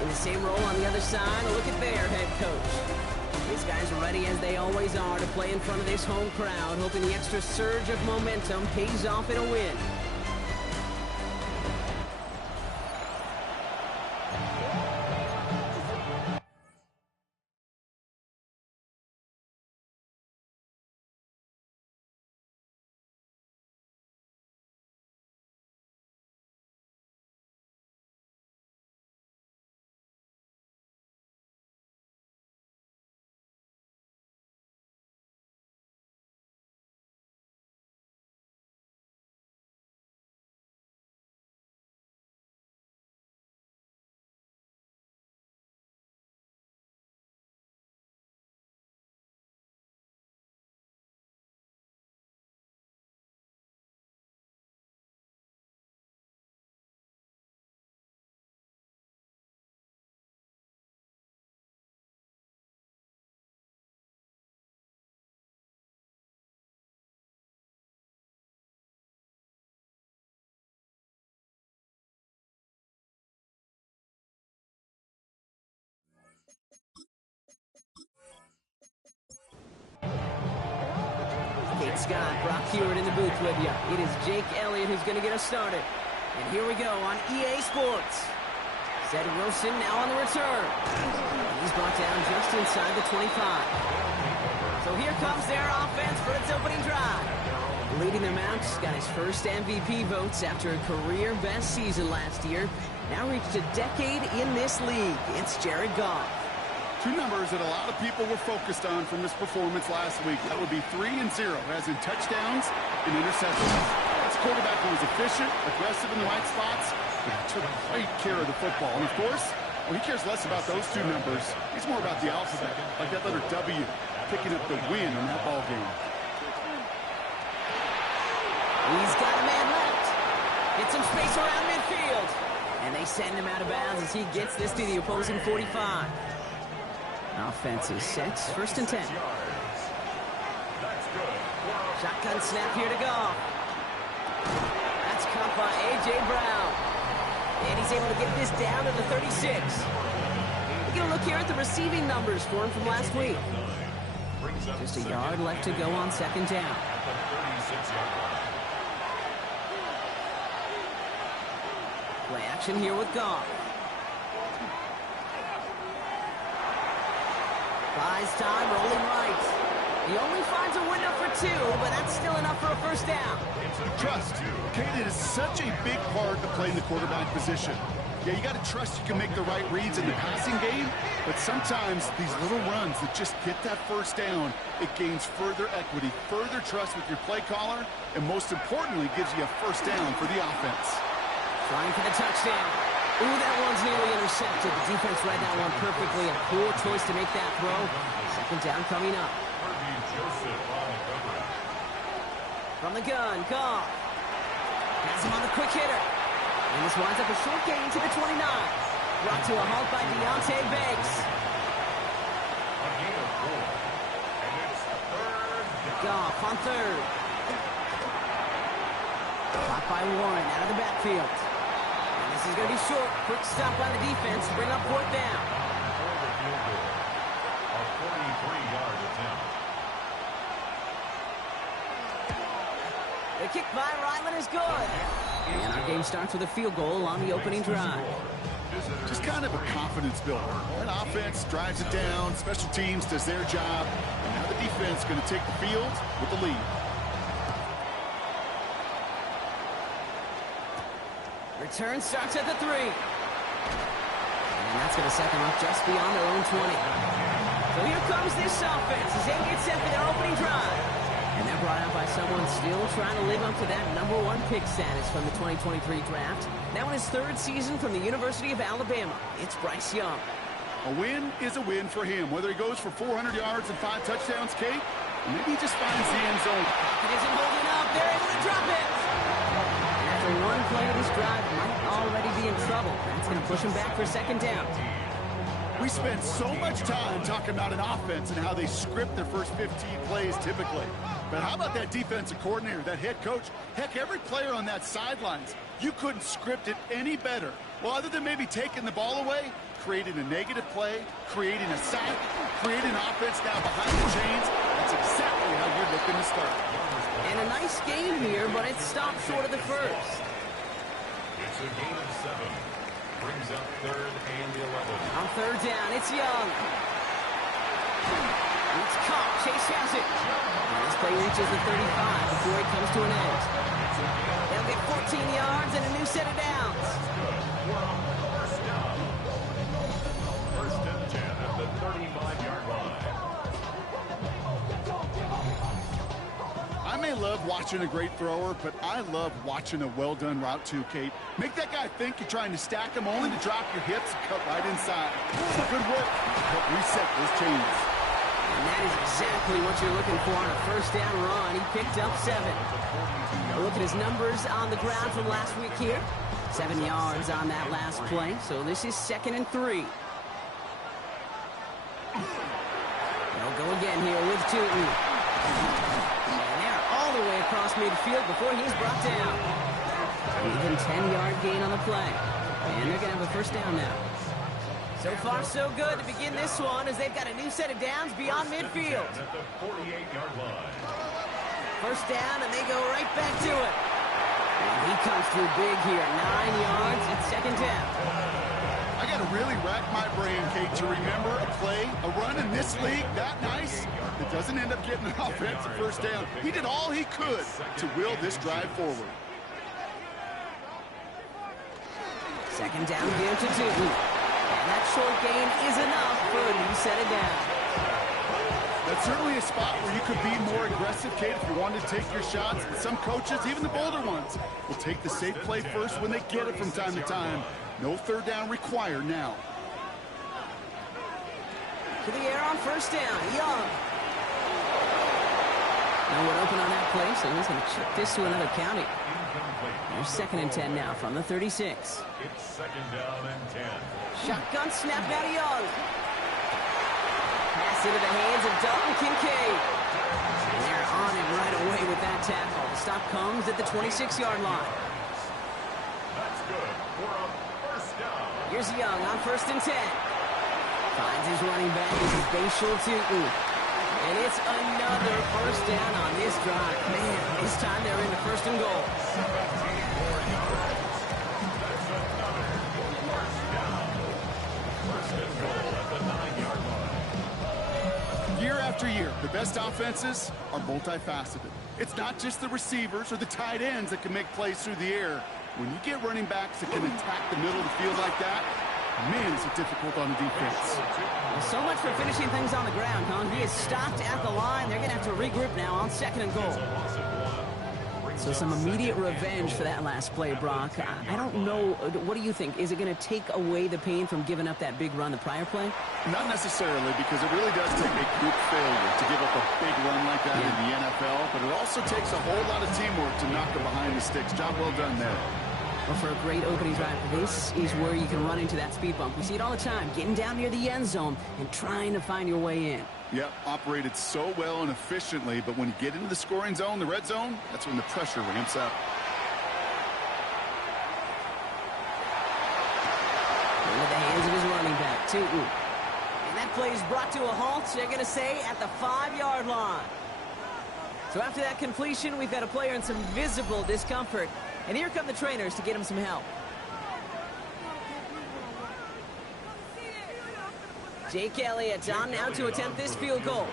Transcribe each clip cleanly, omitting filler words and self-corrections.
In the same role on the other side, look at their head coach. These guys are ready, as they always are, to play in front of this home crowd, hoping the extra surge of momentum pays off in a win. Kate Scott, Brock Hewitt in the booth with you. It is Jake Elliott who's going to get us started. And here we go on EA Sports. Zed Wilson now on the return. He's brought down just inside the 25. So here comes their offense for its opening drive. Leading them out, got his first MVP votes after a career-best season last year. Now reached a decade in this league. It's Jared Goff. Two numbers that a lot of people were focused on from this performance last week. That would be 3 and 0, as in touchdowns and interceptions. It's a quarterback who was efficient, aggressive in the right spots, and took great care of the football. And of course, well, he cares less about those two numbers. He's more about the alphabet, like that letter W, picking up the win in that ball game. He's got a man left. Get some space around midfield. And they send him out of bounds as he gets this to the opposing 45. Offense is set. 1st and 10. Shotgun snap here to go. That's caught by A.J. Brown. And he's able to get this down to the 36. We're going to look here at the receiving numbers for him from last week. Just a yard left to go on 2nd down. Play action here with Goff. Buys time, rolling right. He only finds a window for 2, but that's still enough for a 1st down. Trust. Kate, is such a big part of playing the quarterback position. Yeah, you got to trust you can make the right reads in the passing game, but sometimes these little runs that just get that 1st down, it gains further equity, further trust with your play caller, and most importantly, gives you a 1st down for the offense. Trying for the touchdown. Ooh, that one's nearly intercepted. The defense read that one perfectly. A poor choice to make that throw. 2nd down coming up. From the gun, Goff. Has him on the quick hitter. And this winds up a short gain to the 29. Brought to a halt by Deontay Banks. Goff on 3rd. Caught by Warren out of the backfield. This is going to be short. Quick stop on the defense to bring up 4th down. The kick by Ryland is good. And our game starts with a field goal on the opening drive. Just kind of a confidence builder. That offense drives it down. Special teams does their job. And now the defense is going to take the field with the lead. Return starts at the 3. And that's going to set them up just beyond their own 20. So here comes this offense as they get set for their opening drive. And they're brought out by someone still trying to live up to that #1 pick status from the 2023 draft. Now in his 3rd season from the University of Alabama, it's Bryce Young. A win is a win for him, whether he goes for 400 yards and 5 touchdowns, Kate, or maybe he just finds the end zone. It isn't holding up. They're able to drop it. After one play of this drive might already be in trouble. That's going to push him back for 2nd down. We spend so much time talking about an offense and how they script their first 15 plays typically. But how about that defensive coordinator, that head coach? Heck, every player on that sidelines, you couldn't script it any better. Well, other than maybe taking the ball away, creating a negative play, creating a sack, creating offense now behind the chains. That's exactly how you're looking to start. And a nice game here, but it stopped short of the first. It's a gain of 7. Brings up 3rd and 11. On 3rd down, it's Young. It's caught. Chase has it. And this play reaches the 35 before it comes to an end. They'll get 14 yards and a new set of downs. First down. 1st and 10 at the 35-yard line. I may love watching a great thrower, but I love watching a well-done route too, Kate. Make that guy think you're trying to stack him only to drop your hips and cut right inside. So good work to help reset those chains. And that is exactly what you're looking for on a 1st down run. He picked up 7. Look at his numbers on the ground from last week here. 7 yards on that last play. So this is 2nd and 3. They'll go again here with Tootin. And they're all the way across midfield before he's brought down. Even 10-yard gain on the play. And they're going to have a 1st down now. So far, so good to begin this one as they've got a new set of downs beyond midfield. At the 48-yard line. 1st down, and they go right back to it. And he comes through big here. 9 yards at 2nd down. I got to really rack my brain, Kate, to remember a play, a run in this league that nice that doesn't end up getting an offensive 1st down. He did all he could to will this drive forward. 2nd down here to Tootin. And that short gain is enough for a new set of downs. That's certainly a spot where you could be more aggressive, Kate, if you wanted to take your shots. And some coaches, even the bolder ones, will take the safe play first when they get it from time to time. No 3rd down required now. To the air on 1st down. Young. No one open on that play, so he's going to check this to another county. There's 2nd and 10 now from the 36. It's 2nd down and 10. Shotgun snap now to Young. Pass into the hands of Dalton Kincaid. And they're on him right away with that tackle. The stop comes at the 26-yard line. That's good for a 1st down. Here's Young on 1st and 10. Finds his running back. This is Bashal Tootin. And it's another 1st down on this drive. Man, this time they're into 1st and goal. 74 yards. That's another 1st down. 1st and goal at the 9-yard line. Year after year, the best offenses are multifaceted. It's not just the receivers or the tight ends that can make plays through the air. When you get running backs that can attack the middle of the field like that, man, is it difficult on the defense. Well, so much for finishing things on the ground, huh? He is stopped at the line. They're going to have to regroup now on 2nd and goal. So some immediate revenge for that last play, Brock. I don't know. What do you think? Is it going to take away the pain from giving up that big run the prior play? Not necessarily, because it really does take a group failure to give up a big run like that in the NFL, but it also takes a whole lot of teamwork to knock it behind the sticks. Job well done there. Well, for a great opening drive, this is where you can run into that speed bump. We see it all the time, getting down near the end zone and trying to find your way in. Yep, operated so well and efficiently, but when you get into the scoring zone, the red zone, that's when the pressure ramps up. Into the hands of his running back, Tootin. And that play is brought to a halt, they're going to say, at the 5-yard line. So after that completion, we've got a player in some visible discomfort. And here come the trainers to get him some help. Jake Elliott on now to attempt this field goal.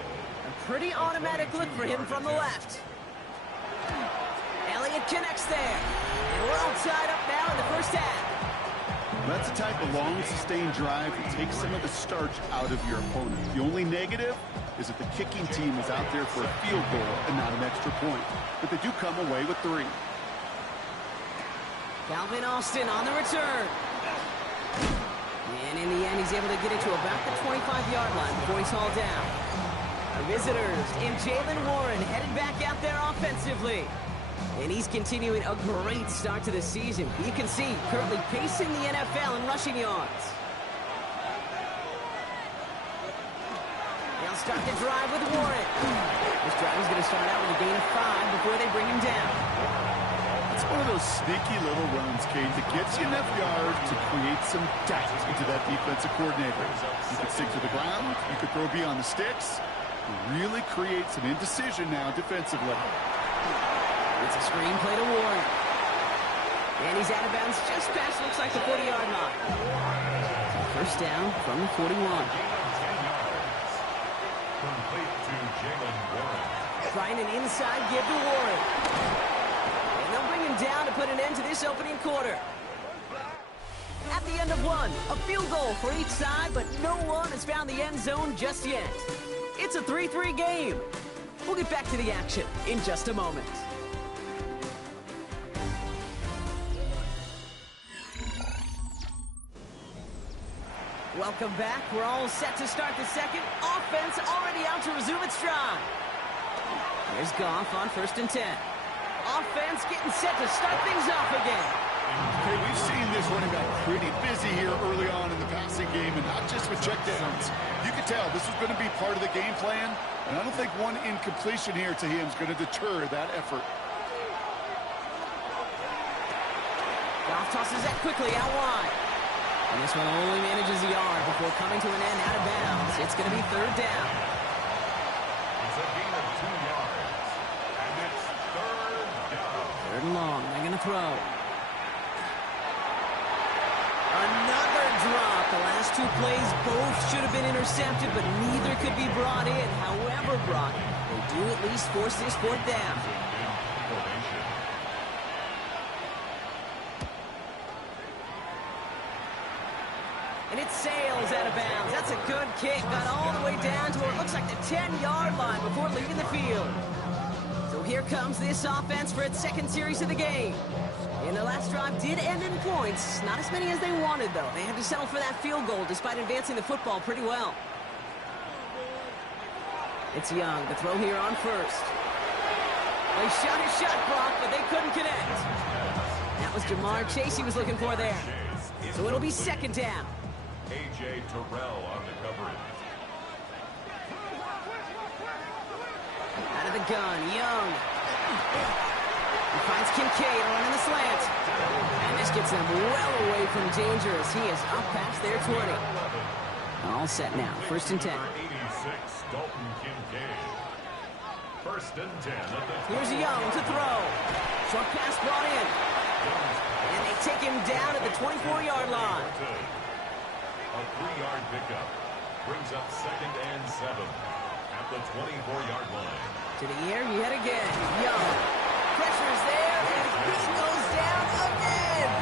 A pretty automatic look for him from the left. Elliott connects there. And we're all tied up now in the 1st half. That's the type of long, sustained drive that takes some of the starch out of your opponent. The only negative is that the kicking team is out there for a field goal and not an extra point. But they do come away with 3. Calvin Austin on the return. And in the end, he's able to get it to about the 25-yard line before he's hauled down. Our visitors in Jalen Warren headed back out there offensively. And he's continuing a great start to the season. You can see currently pacing the NFL in rushing yards. They'll start the drive with Warren. This drive is going to start out with a gain of 5 before they bring him down. It's one of those sneaky little runs, Kate, that gets you enough yards to create some doubt into that defensive coordinator. You could stick to the ground. You could throw beyond the sticks. Really create some indecision now defensively. It's a screenplay to Warren. And he's out of bounds just past, looks like the 40-yard line. First down from the 41. Complete to Jalen Warren. Trying an inside give to Warren. And they'll bring him down to put an end to this opening quarter. At the end of one, a field goal for each side, but no one has found the end zone just yet. It's a 3-3 game. We'll get back to the action in just a moment. Welcome back. We're all set to start the second. Offense already out to resume its stride. Here's Goff on 1st and 10. Offense getting set to start things off again. Okay, we've seen this running back pretty busy here early on in the passing game, and not just with checkdowns. You could tell this was going to be part of the game plan, and I don't think one incompletion here to him is going to deter that effort. Goff tosses that quickly out wide. And this one only manages a yard before coming to an end out of bounds. It's going to be 3rd down. It's a gain of 2 yards. And it's 3rd down. 3rd and long. They're going to throw. Another drop. The last 2 plays both should have been intercepted, but neither could be brought in. However, Brock, they do at least force this 4th down. And it sails out of bounds. That's a good kick. Got all the way down to where it looks like the 10-yard line before leaving the field. So here comes this offense for its 2nd series of the game. And their last drive did end in points. Not as many as they wanted, though. They had to settle for that field goal despite advancing the football pretty well. It's Young to throw here on 1st. They shot his shot, Brock, but they couldn't connect. That was Jamar Chase he was looking for there. So it'll be 2nd down. A.J. Terrell on the coverage. Out of the gun, Young. He finds Kincaid running the slant. And this gets them well away from danger as he is up past their 20. All set now, 1st and 10. 86, Dalton Kincaid. 1st and 10 at the 20. Here's Young to throw. Short pass brought in. And they take him down at the 24-yard line. A 3-yard pickup brings up 2nd and 7 at the 24-yard line. To the air, yet again. Young. Pressure's there, and he goes down again.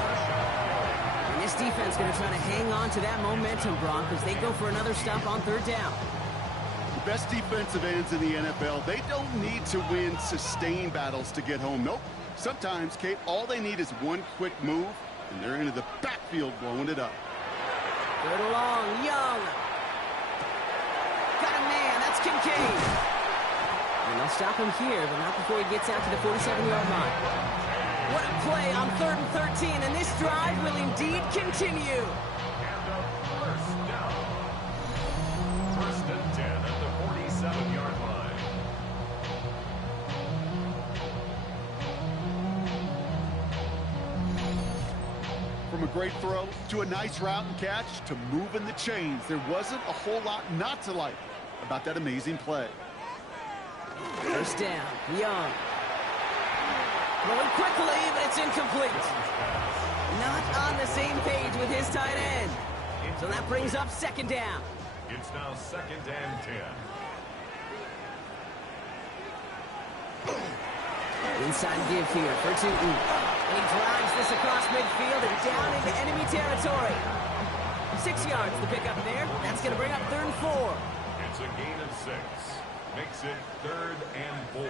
And this defense going to try to hang on to that momentum, Brock, as they go for another stop on 3rd down. The best defensive ends in the NFL, they don't need to win sustained battles to get home. Nope. Sometimes, Kate, all they need is one quick move, and they're into the backfield blowing it up. 3rd and long, Young. Got a man, that's Kincaid. And they'll stop him here, but not before he gets out to the 47-yard line. What a play on 3rd and 13, and this drive will indeed continue. And a 1st down. 1st and 10 at the 47-yard line. From a great throw to a nice route and catch to moving the chains, there wasn't a whole lot not to like about that amazing play. 1st down, Young. Going quickly, but it's incomplete. Not on the same page with his tight end. So that brings up 2nd down. It's now 2nd and 10. Inside give here for Tootin. And he drives this across midfield and down into enemy territory. 6 yards to pick up there. That's going to bring up 3rd and 4. It's a gain of 6. Makes it 3rd and 4.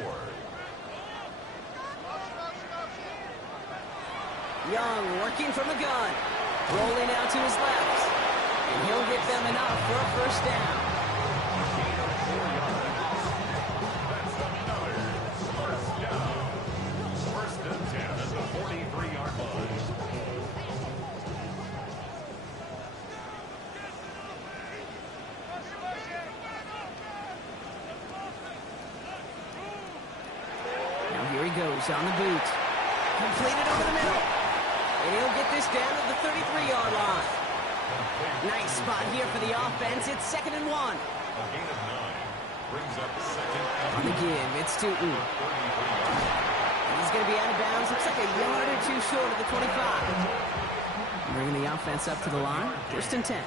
Young working from the gun. Rolling out to his left. And he'll get them enough for a 1st down. That's another 1st down. 1st and 10 at the 43-yard line. Now here he goes on the boot. Completed over the middle. And he'll get this down to the 33-yard line. Nice spot here for the offense. It's 2nd and 1. A gain of 9 brings up 2nd and On the give, it's Stoughton. He's going to be out of bounds. Looks like a yard or two short of the 25. Bringing the offense up to the line. 1st and 10.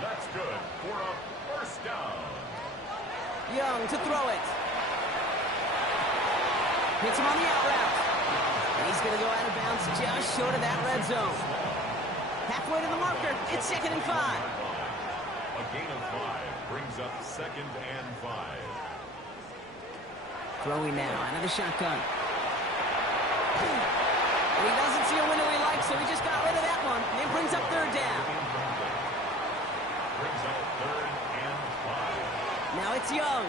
That's good for a first down. Young to throw it. Hits him on the out route. And he's going to go out of bounds just short of that red zone. Halfway to the marker. It's 2nd and 5. A gain of 5 brings up 2nd and 5. Throwing now out of the shotgun. And he doesn't see a window he likes, so he just got rid of that one. It brings up 3rd down. Brings up 3rd and 5. Now it's Young.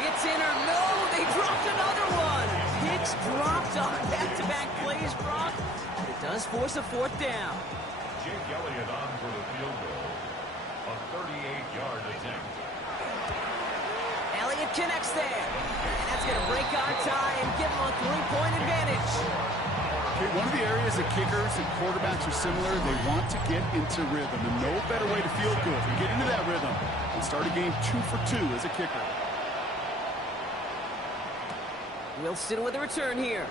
It's in or no, they dropped another one. Pitch dropped on back-to-back plays, Brock. It does force a 4th down. Jake Elliott on for the field goal. A 38-yard attempt. Elliott connects there. And that's going to break our tie and give him a 3-point advantage. Okay, one of the areas that kickers and quarterbacks are similar, they want to get into rhythm. And no better way to feel good than get into that rhythm and start a game 2 for 2 as a kicker. Wilson with a return here.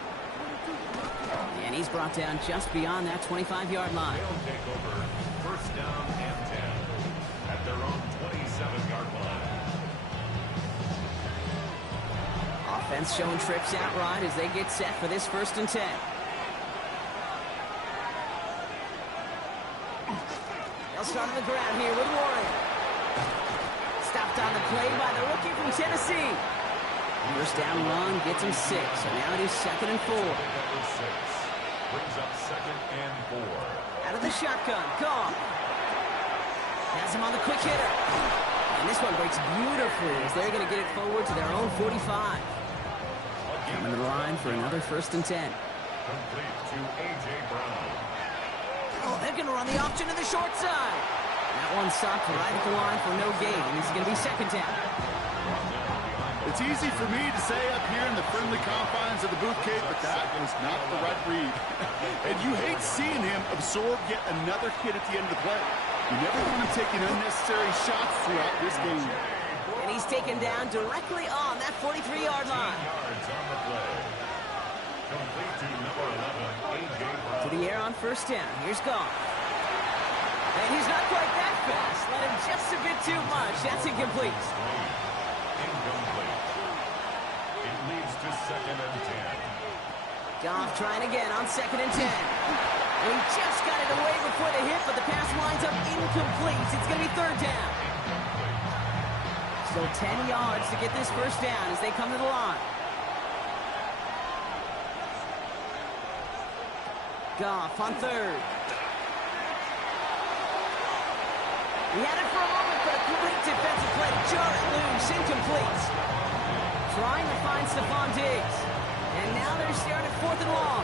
And he's brought down just beyond that 25-yard line. They'll take over 1st down and 10 at their own 27-yard line. Offense showing trips out right as they get set for this 1st and 10. They'll start on the ground here with Warren. Stopped on the play by the rookie from Tennessee. First down run gets him 6, so now it is 2nd and 4. Number 6 brings up 2nd and 4. Out of the shotgun, Goff. Has him on the quick hitter. And this one breaks beautifully as they're going to get it forward to their own 45. Coming to the line for another 1st and 10. Complete to A.J. Brown. Oh, they're going to run the option to the short side. That one stopped right at the line for no gain. This is going to be 2nd down. It's easy for me to say up here in the friendly confines of the booth cave, but that was not the right read. And you hate seeing him absorb yet another hit at the end of the play. You never want him taking unnecessary shots throughout this game. And he's taken down directly on that 43-yard line. Yards on the play. Complete to number 11, A.J. Brown. To the air on 1st down. Here's Goff. And he's not quite that fast. Let him just a bit too much. That's incomplete. Incomplete. It leads to 2nd and 10. Goff trying again on 2nd and 10. And he just got it away before the hit, but the pass winds up incomplete. It's going to be 3rd down. So 10 yards to get this 1st down as they come to the line. Goff on 3rd. He had it for a moment, but a great defensive play to jar it loose. Incomplete. Trying to find Stephon Diggs. And now they're staring at 4th and long.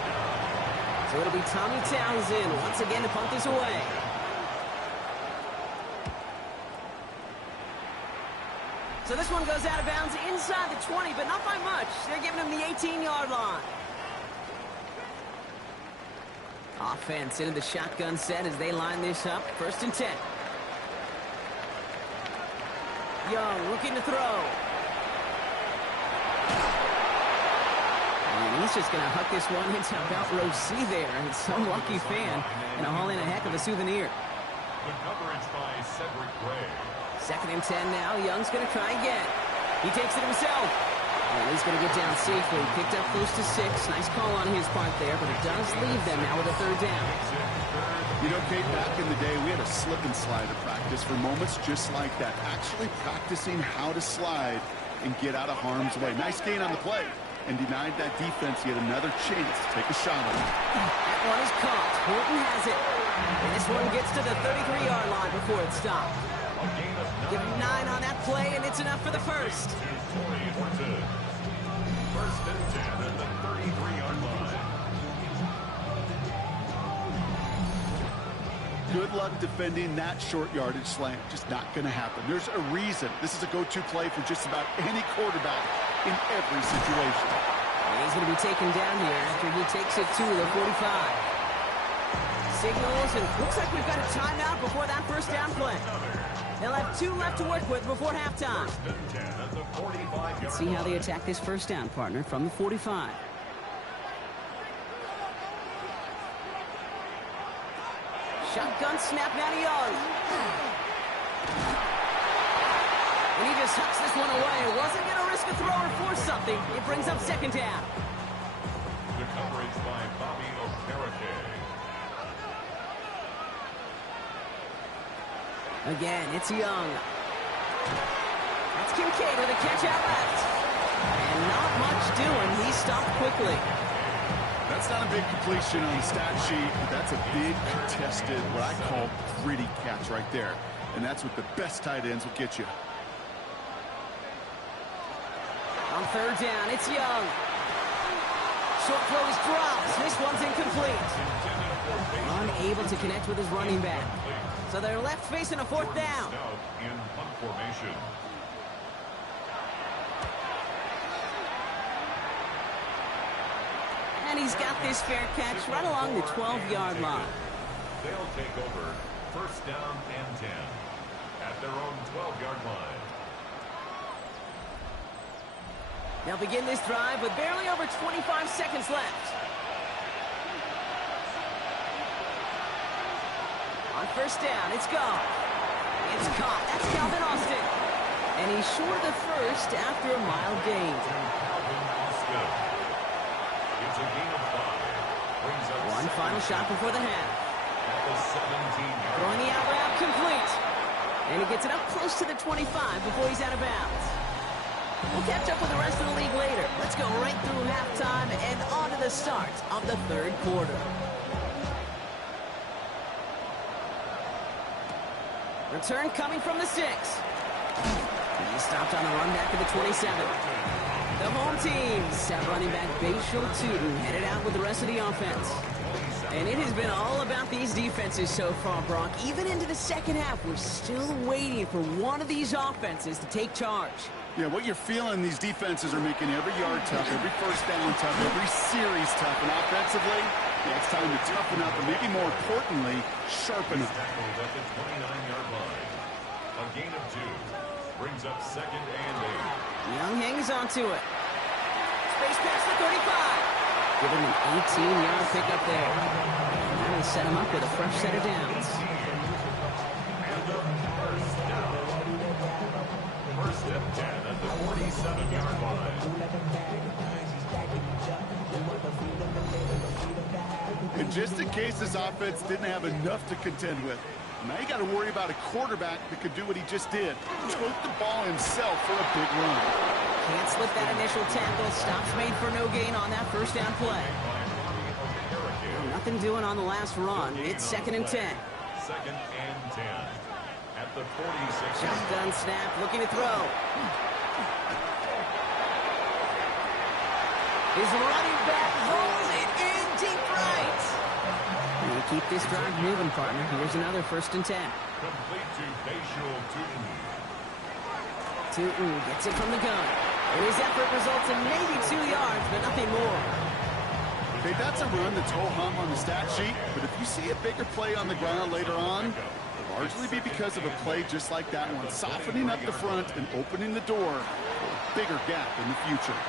So it'll be Tommy Townsend once again to punt this away. So this one goes out of bounds inside the 20, but not by much. They're giving him the 18-yard line. Offense into the shotgun set as they line this up. 1st and 10. Young looking to throw. And he's just going to huck this one into about row C there. And it's so lucky fan. And haul in a heck of a souvenir. Good coverage by Cedric Gray. 2nd and 10 now. Young's going to try again. He takes it himself. And he's going to get down safely. Picked up close to 6. Nice call on his part there, but it does leave them now with a 3rd down. You know, Kate, back in the day, we had a slip and slide to practice for moments just like that. Actually practicing how to slide and get out of harm's way. Nice gain on the play. And denied that defense yet another chance to take a shot on it. That one is caught. Horton has it. And this one gets to the 33-yard line before it stopped. Give him 9 on that play, and it's enough for the 1st. 1st and 10 at the 33-yard line. Good luck defending that short yardage slant. Just not going to happen. There's a reason this is a go-to play for just about any quarterback in every situation. He's going to be taken down here after he takes it to the 45. Signals, and looks like we've got a timeout before that first down play. They'll have 2 left to work with before halftime. Let's see how they attack this first down, partner, from the 45. Shotgun snap now to Young. And he just hucks this one away. Wasn't going to risk a throw or force something. It brings up second down. The coverage by Bobby Okereke. Again, it's Young. That's Kincaid with a catch out left. And not much doing. He stopped quickly. That's not a big completion on the stat sheet, but that's a big contested, what I call gritty catch right there. And that's what the best tight ends will get you. On third down, it's Young. Short throw is dropped. This one's incomplete. Unable to connect with his running back. So they're left facing a fourth down. In punt formation. And he's got this fair catch right along the 12-yard line. They'll take over first down and 10 at their own 12-yard line. They'll begin this drive with barely over 25 seconds left. On first down, it's gone. It's caught. That's Calvin Austin. And he's short of the first after a mild gain. Calvin Austin. It's a gain of 5. Brings up One final shot before the half. at the 17-yard Throwing the out route complete. And he gets it up close to the 25 before he's out of bounds. We'll catch up with the rest of the league later. Let's go right through halftime and on to the start of the third quarter. Return coming from the 6. He stopped on the run back of the 27. The home team's running back Bashal Tootin headed out with the rest of the offense. And it has been all about these defenses so far, Brock. Even into the second half, we're still waiting for one of these offenses to take charge. Yeah, what you're feeling, these defenses are making every yard tough, every first down tough, every series tough. And offensively, yeah, it's time to toughen up, and maybe more importantly, sharpen up. Tackled at the 29-yard line. A gain of 2 brings up second and 8. Young hangs onto it. Space pass to 35. Give him an 18-yard pickup there. And that'll set him up with a fresh set of downs. And a first down. First and 10 at the 47-yard line. And just in case this offense didn't have enough to contend with, now you got to worry about a quarterback that could do what he just did. Took the ball himself for a big run. Can't slip that initial tackle. Stops made for no gain on that first down play. Nothing doing on the last run. It's second and 10. Second and 10 at the 46. Shotgun snap, looking to throw. His running back rolls it in deep right. And we keep this drive moving, partner. Here's another first and 10. Complete to Bashal Tootin. Tootin gets it from the gun. And his effort results in maybe 2 yards, but nothing more. Okay, that's a run that's ho-hum on the stat sheet, but if you see a bigger play on the ground later on, it'll largely be because of a play just like that one, softening up the front and opening the door for a bigger gap in the future.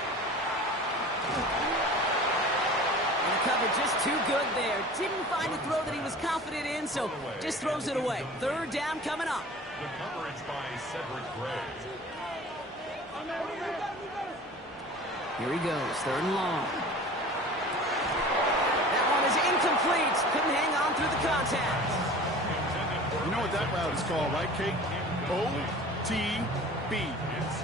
And the cover just too good there. Didn't find a throw that he was confident in, so just throws it away. Third down coming up. The coverage by Cedric Gray. Here he goes, third and long. That one is incomplete. Couldn't hang on through the contact. You know what that route is called, right, Kate? OTB.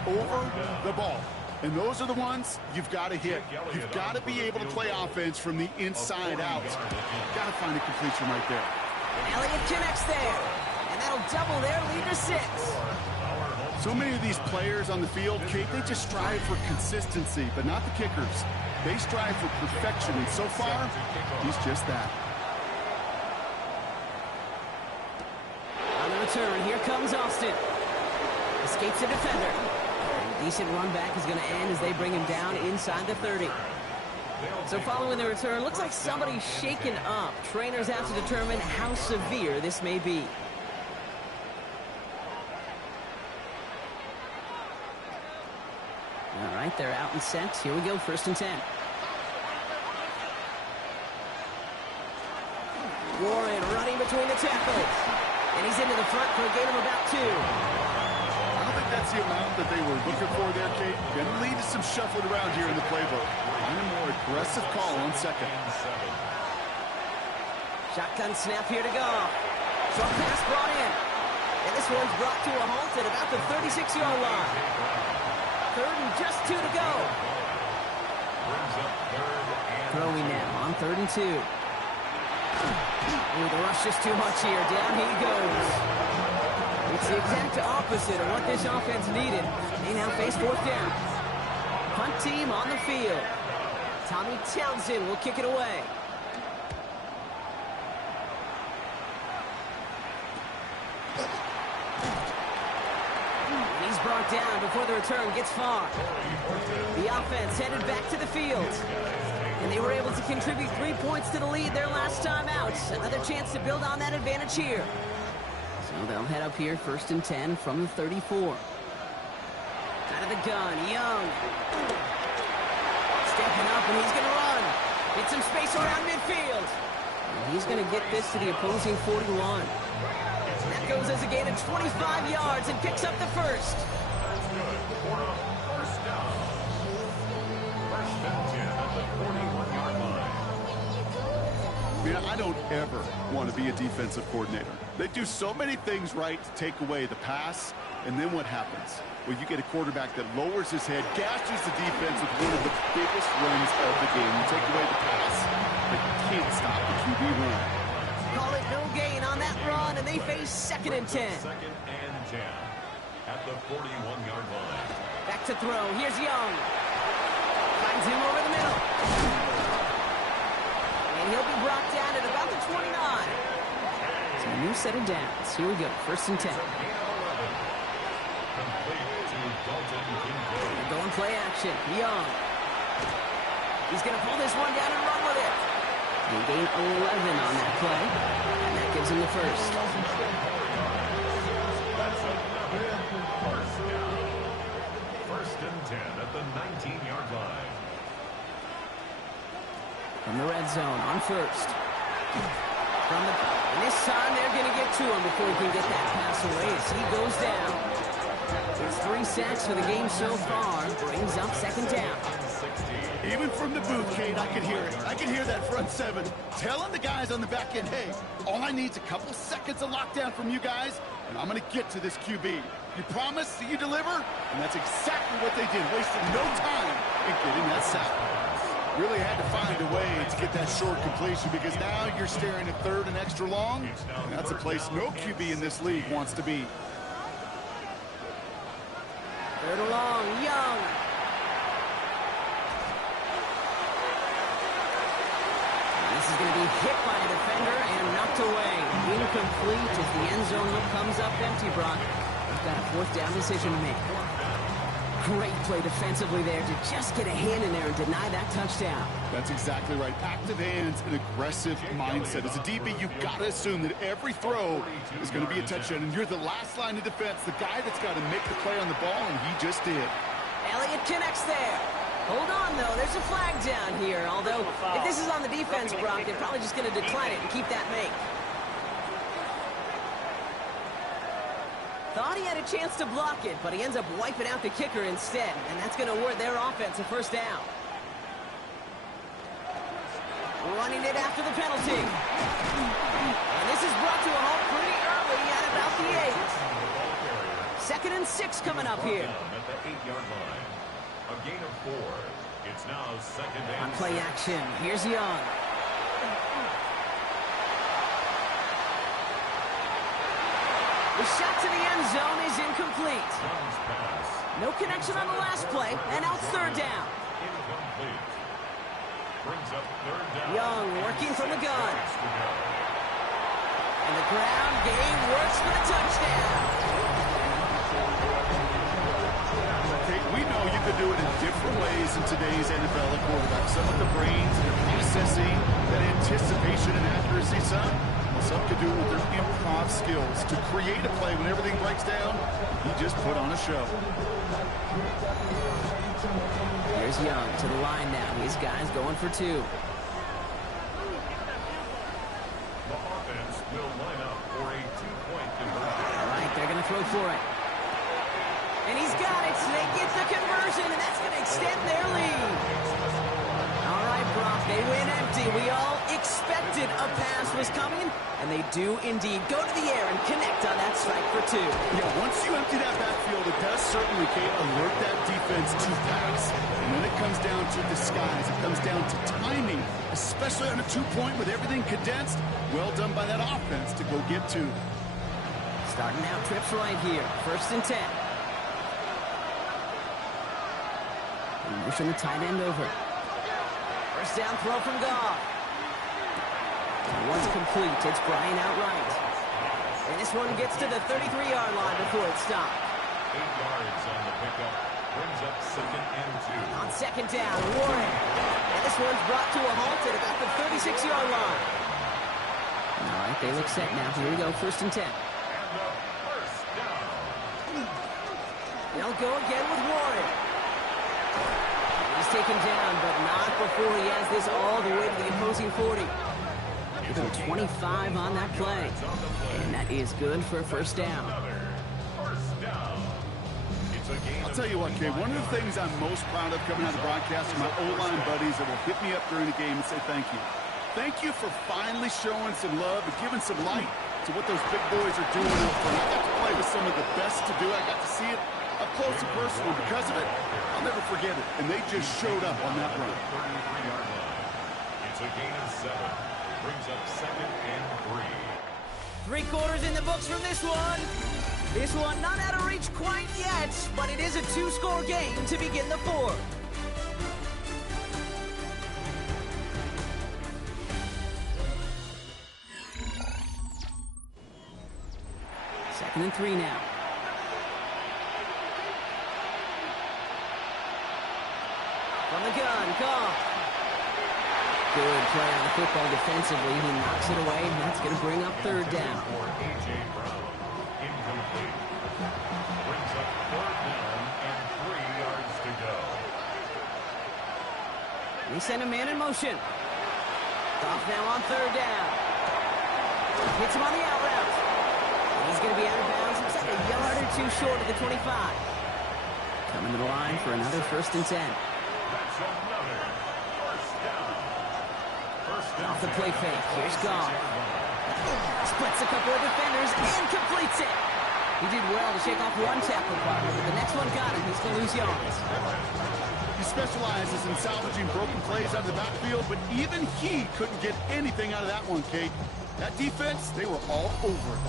Over the ball. And those are the ones you've got to hit. You've got to be able to play offense from the inside out. Got to find a completion right there. And Elliott connects there. And that'll double their lead to 6. So many of these players on the field, Kate, they just strive for consistency, but not the kickers. They strive for perfection, and so far, he's just that. On the return, here comes Austin. Escapes a defender. And a decent run back is going to end as they bring him down inside the 30. So following the return, looks like somebody's shaken up. Trainers have to determine how severe this may be. All right, they're out and set. Here we go, 1st and 10. Warren running between the tackles. And he's into the front for a gain of about 2. I don't think that's the amount that they were looking for there, Kate. Going to lead to some shuffling around here in the playbook. And a more aggressive call on 2nd. Shotgun snap here to go. Short pass brought in. And this one's brought to a halt at about the 36-yard line. 3rd and just 2 to go. Throwing now on 3rd and 2. Ooh, the rush is too much here. Down he goes. It's the exact opposite of what this offense needed. They now face 4th down. Punt team on the field. Tommy Townsend will kick it away. And he's brought down before the return gets far. The offense headed back to the field. And they were able to contribute 3 points to the lead their last time out. Another chance to build on that advantage here. So they'll head up here, 1st and 10 from the 34. Out of the gun, Young. Stepping up, and he's going to run. Get some space around midfield. And he's going to get this to the opposing 41. That goes as a gain of 25 yards and picks up the 1st. That's good for a 1st down. 1st and 10 at the 41-yard line. Man, I don't ever want to be a defensive coordinator. They do so many things right to take away the pass, and then what happens? Well, you get a quarterback that lowers his head, gashes the defense with one of the biggest runs of the game. You take away the pass, they can't stop the QB run. Call it no gain on that run, and they face 2nd and 10. 2nd and 10 at the 41-yard line. Back to throw. Here's Young. Finds him over the middle. And he'll be brought down at about the 29. So a new set of downs. Here we go. 1st and 10. They're going play action. Young. He's going to pull this one down and run with it. They gain 11 on that play. And that gives him the 1st. That's another 1st down. 1st and 10 at the 19-yard line. From the red zone on 1st. And this time they're going to get to him before he can get that pass away as he goes down. It's 3 sacks for the game so far. Brings up 2nd down. Even from the booth, Kate, I could hear it. I could hear that front 7 telling the guys on the back end, hey, all I need is a couple seconds of lockdown from you guys, and I'm going to get to this QB. You promise that you deliver? And that's exactly what they did, wasting no time in getting that sack. Really had to find a way to get that short completion because now you're staring at 3rd and extra long. And that's a place no QB in this league wants to be. 3rd and long, Young. And this is going to be hit by a defender and knocked away. Incomplete as the end zone look comes up empty, Brock. They've got a 4th down decision to make. Great play defensively there to just get a hand in there and deny that touchdown. That's exactly right. Active hands and aggressive mindset. As a DB, you've got to assume that every throw is going to be a touchdown, and you're the last line of defense, the guy that's got to make the play on the ball, and he just did. Elliott connects there. Hold on, though. There's a flag down here. Although, if this is on the defense, Brock, they're probably just going to decline it and keep that make. Thought he had a chance to block it, but he ends up wiping out the kicker instead, and that's going to award their offense a 1st down. Running it after the penalty. And this is brought to a halt pretty early at about the 8. 2nd and 6 coming up here. At the 8-yard line. A gain of 4. It's now 2nd and On play action, here's Young. The shot to the end zone is incomplete. No connection on the last play, and now it's 3rd down. Incomplete. Brings up 3rd down. Young working from the gun. And the ground game works for the touchdown. Okay, we know you could do it in different ways genius in today's NFL at quarterback. Some with the brains and the processing, that anticipation and accuracy. Some could do it with their improv skills to create a play when everything breaks down. He just put on a show. Here's Young to the line now. His guys going for two. The offense will line up for a two-point conversion. All right, they're going to throw for it. And he's got it. So they get the conversion, and that's going to extend their lead. All right, Brock, they win empty. We all expected a pass was coming, and they do indeed go to the air and connect on that strike for two. Yeah, once you empty that backfield, it does certainly, Kate, alert that defense to pass. And then it comes down to disguise. It comes down to timing, especially on a two-point with everything condensed. Well done by that offense to go get two. Starting out trips right here. 1st and 10. Motion the tight end over. First down throw from Goff. One's complete. It's Bryant outright. And this one gets to the 33-yard line before it stopped. 8 yards on the pickup. Brings up 2nd and 2. On 2nd down, Warren. And this one's brought to a halt at about the 36-yard line. All right, they look set now. Here we go, 1st and 10. And the first down. They'll go again with Warren. He's taken down, but not before he has this all the way to the opposing 40. Give him 25 on that play. And that is good for a first down. First down. It's a game. I'll tell you what, Kate, one of the things I'm most proud of coming out of the broadcast are my O-line buddies that will hit me up during the game and say thank you. Thank you for finally showing some love and giving some light to what those big boys are doing up front. I got to play with some of the best to do. I got to see it up close and personal. Because of it, I'll never forget it. And they just showed up on that run. 33-yard line. It's a gain of 7. Brings up 2nd and 3. 3 quarters in the books from this one. This one not out of reach quite yet, but it is a 2-score game to begin the 4th. Second and 3 now. From the gun, Goff. Good play on the football defensively. He knocks it away, and that's going to bring up 3rd down. For A.J. Brown. Incomplete. Brings up 3rd down and 3 yards to go. They send a man in motion. Goff now on 3rd down. Hits him on the out route. He's going to be out of bounds. Looks like a yard or 2 short of the 25. Coming to the line for another 1st and 10. That's another first down. First down. Off the play fake. Here's Goff. Splits a couple of defenders and completes it. He did well to shake off one tackle partner, but the next one got him. He's going to lose yards. He specializes in salvaging broken plays out of the backfield, but even he couldn't get anything out of that one, Kate. That defense, they were all over it.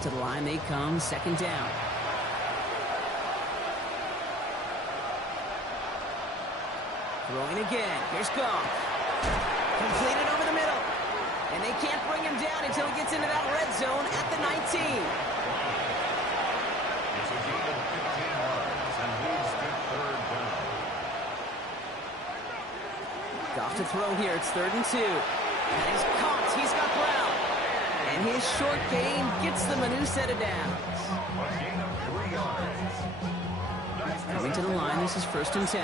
To the line they come, 2nd down. Throwing again. Here's Goff. Completed over the middle. And they can't bring him down until he gets into that red zone at the 19. It's a gain of 15 yards and leads to 3rd down. Goff to throw here. It's 3rd and 2. And he's caught. He's got Brown. And his short game gets them a new set of downs. A gain of 3 yards. Coming to the line, this is 1st and 10.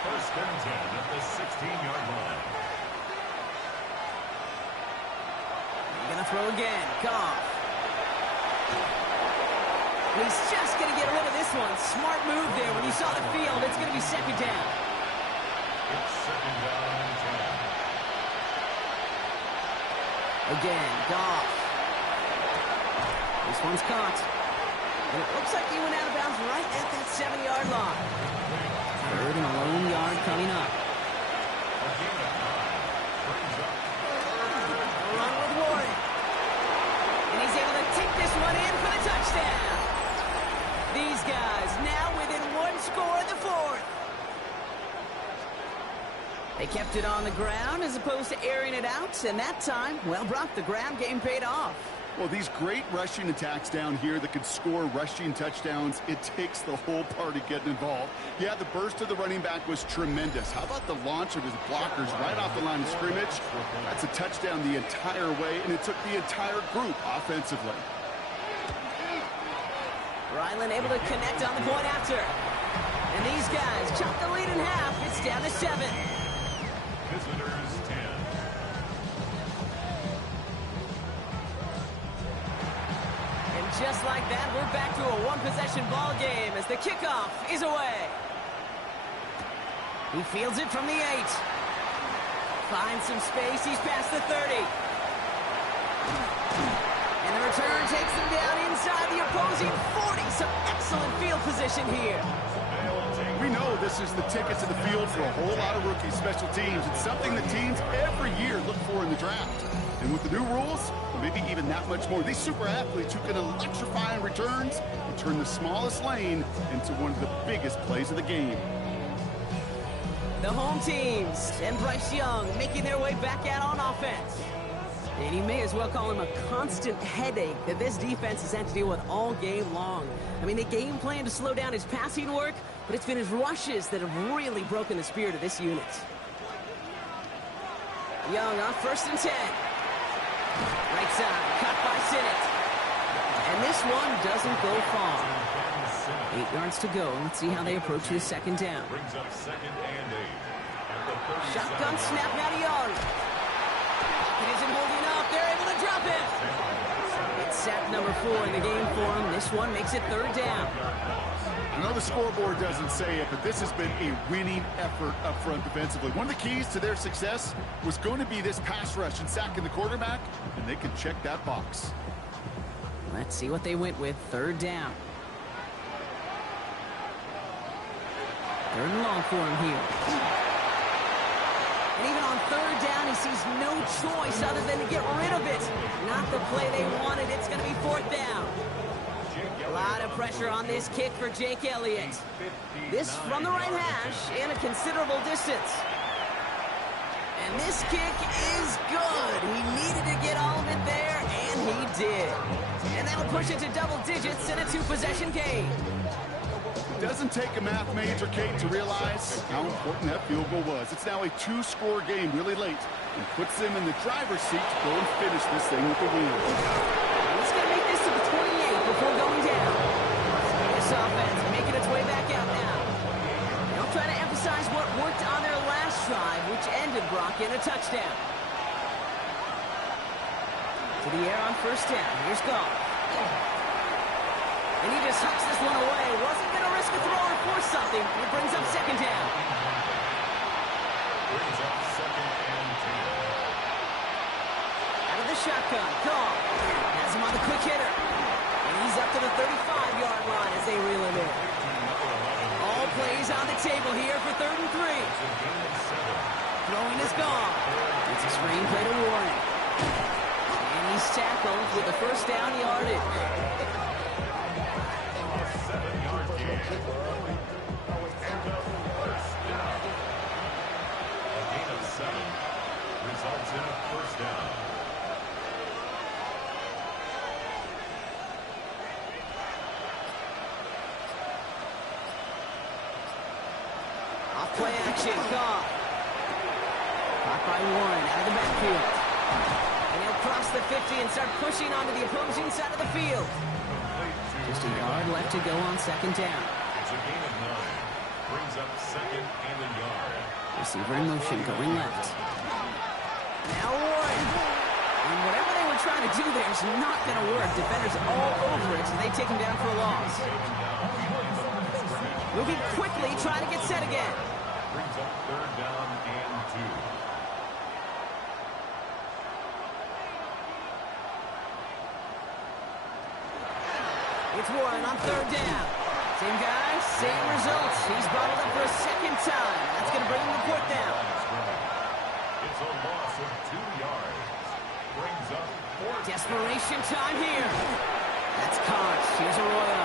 1st and 10 at the 16-yard line. They're going to throw again. Goff. He's just going to get rid of this one. Smart move there. When you saw the field, it's going to be 2nd down. It's 2nd down and 10. Again, Goff. This one's caught. And it looks like he went out of bounds right at that 7-yard line. 3rd and a lone yard coming up. Run with Warren. And he's able to take this one in for the touchdown. These guys now within 1 score in the 4th. They kept it on the ground as opposed to airing it out, and that time, well, Brock, the ground game paid off. Well, these great rushing attacks down here that could score rushing touchdowns, it takes the whole party getting involved. Yeah, the burst of the running back was tremendous. How about the launch of his blockers right off the line of scrimmage? That's a touchdown the entire way, and it took the entire group offensively. Ryland able to connect on the point after. And these guys chop the lead in half. It's down to 7. Visitors 10. And just like that, we're back to a one-possession ball game as the kickoff is away. He fields it from the 8. Finds some space. He's past the 30. And the return takes him down inside the opposing 40. Some excellent field position here. We know this is the ticket to the field for a whole lot of rookie special teams. It's something that teams every year look for in the draft. And with the new rules, maybe even that much more, these super athletes who can electrify in returns and turn the smallest lane into one of the biggest plays of the game. The home teams and Bryce Young making their way back out on offense. And you may as well call him a constant headache that this defense has had to deal with all game long. I mean, they game plan to slow down his passing work, but it's been his rushes that have really broken the spirit of this unit. Young on 1st and 10. Right side, cut by Sinnott. And this one doesn't go far. 8 yards to go. Let's see how they approach this 2nd down. Brings up 2nd and 8. At the 37 Shotgun snap now to Young. It isn't holding up. They're able to drop it. It's sack number 4 in the game for him. This one makes it 3rd down. I know the scoreboard doesn't say it, but this has been a winning effort up front defensively. One of the keys to their success was going to be this pass rush and sacking the quarterback, and they can check that box. Let's see what they went with. 3rd down. 3rd and long for him here. And even on 3rd down, he sees no choice other than to get rid of it. Not the play they wanted. It's going to be 4th down. A lot of pressure on this kick for Jake Elliott. This from the right hash and a considerable distance. And this kick is good. He needed to get all of it there, and he did. And that'll push it to double digits in a 2-possession game. It doesn't take a math major, Kate, to realize how important that field goal was. It's now a 2-score game really late and puts them in the driver's seat to go and finish this thing with a win. He's going to make this to the 28 before going down. This offense making its way back out now. They'll try to emphasize what worked on their last drive, which ended Brock in a touchdown. To the air on 1st down. Here's Goff. And he just hucks this one away. Wasn't going to risk a throw or force something. It brings up 2nd down. Brings up 2nd and 10. Out of the shotgun. Goff has him on the quick hitter. And he's up to the 35-yard line as they reel him in. All plays on the table here for 3rd and 3. Throwing is gone. It's a screenplay to Warren. And he's tackled with the 1st down yardage. 7-yard gain. And a 1st down. A gain of 7 results in a 1st down. Off play action, Goff. Caught by Warren out of the backfield. And he'll cross the 50 and start pushing onto the opposing side of the field. Just a yard left to go on 2nd down. It's a gain of 9. Brings up 2nd and a yard. Receiver in motion going left. Now Warren. And whatever they were trying to do there is not going to work. Defenders all over it, so they take him down for a loss. Moving quickly, trying to get set again. Brings up 3rd down and 2. It's Warren on 3rd down. Same guy, same results. He's bottled up for a 2nd time. That's going to bring him to 4th down. It's a loss of 2 yards. Brings up 4th. Desperation time here. That's Koch. Here's Arroyo.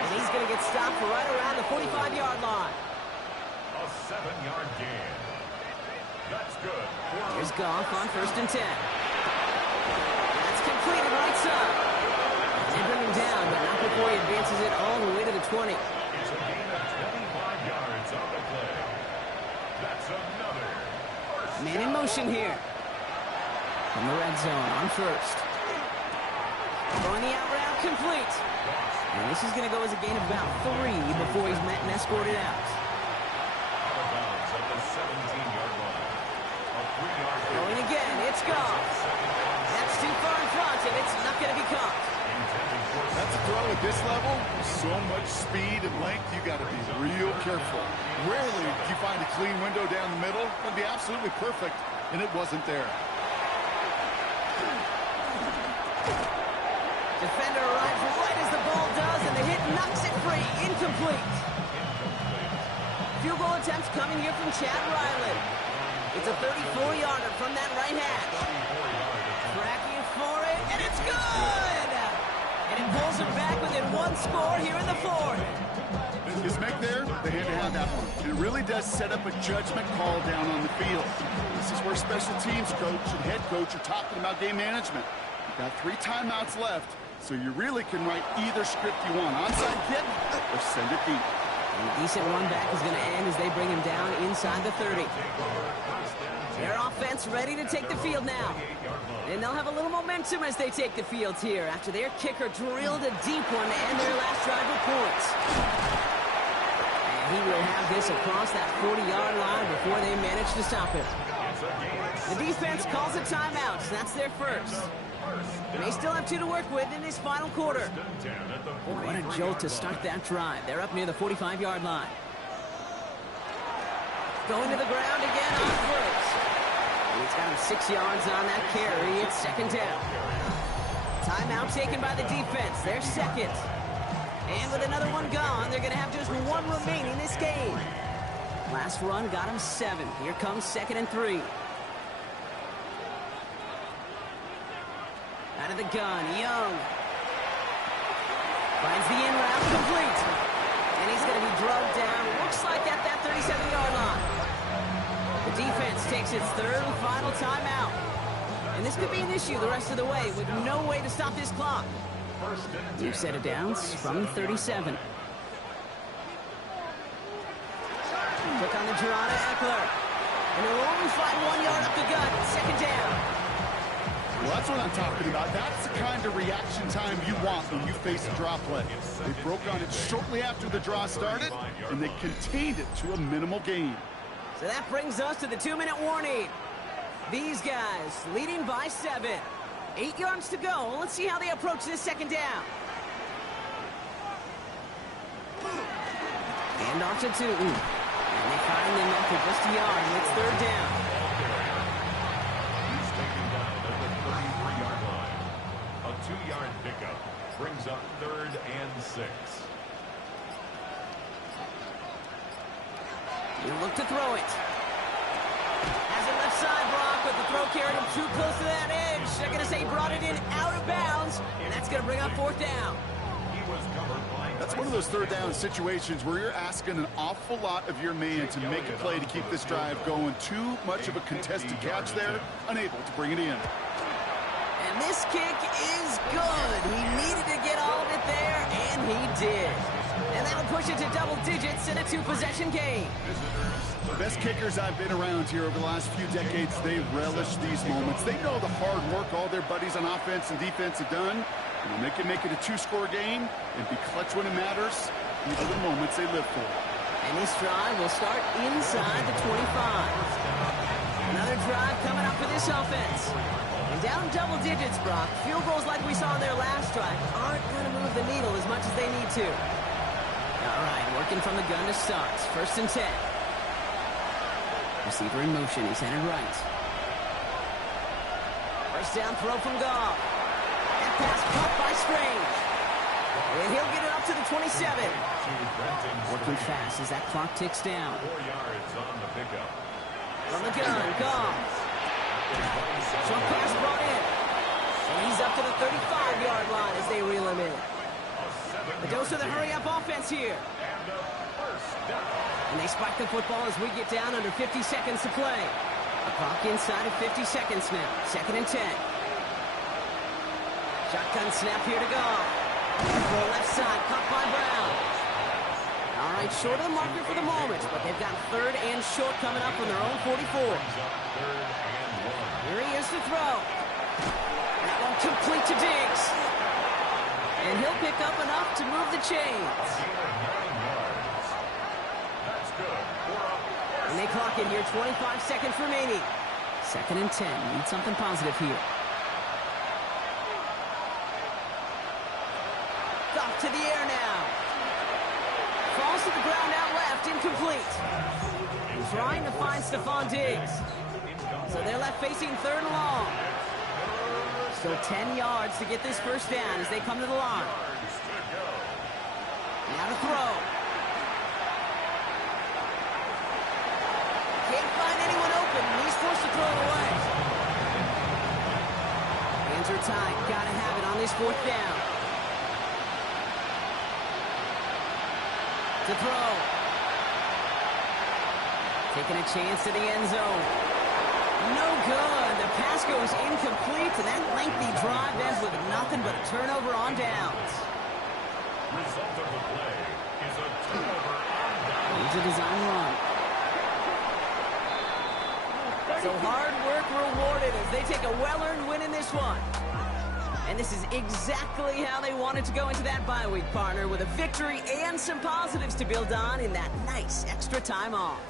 And he's going to get stopped right around the 45-yard line. A 7-yard gain. That's good. Here's Goff on 1st and 10. That's completed right side. They bring him down, but not before he advances it all the way to the 20. It's a gain of 25 yards on the play. That's another first Man in motion here. From the red zone on 1st. Throwing the out route complete. And this is going to go as a gain of about 3 before he's met and escorted out. out of bounds at the 17-yard line. A 3-yard Going again, it's Goff. That's too far in front, and it's not going to be caught. That's a throw at this level. So much speed and length, you got to be real careful. Rarely do you find a clean window down the middle. That'd be absolutely perfect, and it wasn't there. Defender arrives right as the ball does, and the hit knocks it free. Incomplete. Field goal attempts coming here from Chad Ryland. It's a 34-yarder from that right hash. Tracking for it, and it's good! And it pulls him back within 1 score here in the 4th. His make there, they had to have that one. And it really does set up a judgment call down on the field. This is where special teams coach and head coach are talking about game management. You've got 3 timeouts left, so you really can write either script you want. Onside kick or send it deep. And a decent run back is going to end as they bring him down inside the 30. Their offense ready to take the field now. And they'll have a little momentum as they take the field here after their kicker drilled a deep one to end their last drive with points. And he will have this across that 40-yard line before they manage to stop him. The defense calls a timeout. That's their first. They still have 2 to work with in this final quarter. What a jolt to start that drive. They're up near the 45-yard line. Going to the ground again on 1st. He's got him 6 yards on that carry. It's 2nd down. Timeout taken by the defense. They're 2nd. And with another one gone, they're going to have just 1 remaining this game. Last run got him 7. Here comes 2nd and 3. Out of the gun, Young. Finds the in route complete. And he's going to be drugged down. Looks like at that 37-yard line. The defense takes its 3rd and final timeout. And this could be an issue the rest of the way with no way to stop this clock. New set of downs from 37. Look on the Gerardo Eckler. And they'll only find 1 yard up the gut. 2nd down. Well, that's what I'm talking about. That's the kind of reaction time you want when you face a draw play. They broke on it shortly after the draw started, and they contained it to a minimal gain. So that brings us to the 2-minute warning. These guys leading by 7. 8 yards to go. Let's see how they approach this 2nd down. Hand off to Tootin. And they find them after just a yard. And it's 3rd down. He's taken down at the 33-yard line. A 2-yard pickup brings up 3rd and 6. You look to throw it. Has it left side, Brock, but the throw carried him too close to that edge. They're going to say he brought it in out of bounds, and that's going to bring up 4th down. He was covered by... That's one of those 3rd down situations where you're asking an awful lot of your man to make a play to keep this drive going. Too much of a contested catch there, unable to bring it in. And this kick is good. He needed to get all of it there, and he did. And that'll push it to double digits in a 2-possession game. The best kickers I've been around here over the last few decades, they relish these moments. They know the hard work all their buddies on offense and defense have done. And they can make it a 2-score game and be clutch when it matters. These are the moments they live for. And this drive will start inside the 25. Another drive coming up for this offense. And down double digits, Brock. Field goals like we saw in their last drive aren't going to move the needle as much as they need to. All right, working from the gun to start. 1st and 10. Receiver in motion. He's headed right. 1st down throw from Goff. That pass caught by Strange. And he'll get it up to the 27. Working fast as that clock ticks down. 4 yards on the pickup. From the gun, Goff. Short pass brought in. And he's up to the 35-yard line as they reel him in. The dose of the hurry-up offense here. And they spike the football as we get down under 50 seconds to play. A clock inside of 50 seconds now. 2nd and 10. Shotgun snap here to go. Throw left side, caught by Brown. All right, short of the marker for the moment, but they've got 3rd and short coming up from their own 44. Here he is to throw. That one complete to Diggs. And he'll pick up enough to move the chains. And they clock it here, 25 seconds remaining. 2nd and 10, need something positive here. Off to the air now. Falls to the ground out left, incomplete. And trying to find Stephon Diggs. So they're left facing 3rd and long. Still 10 yards to get this first down as they come to the line. Now to throw. Can't find anyone open, and he's forced to throw it away. Hands are tied. Gotta have it on this 4th down. To throw. Taking a chance to the end zone. No good. The pass goes incomplete, and that lengthy drive ends with nothing but a turnover on downs. Result of the play is a turnover on downs. Needs a design run. So hard work rewarded as they take a well-earned win in this one. And this is exactly how they wanted to go into that bye week, partner, with a victory and some positives to build on in that nice extra time off.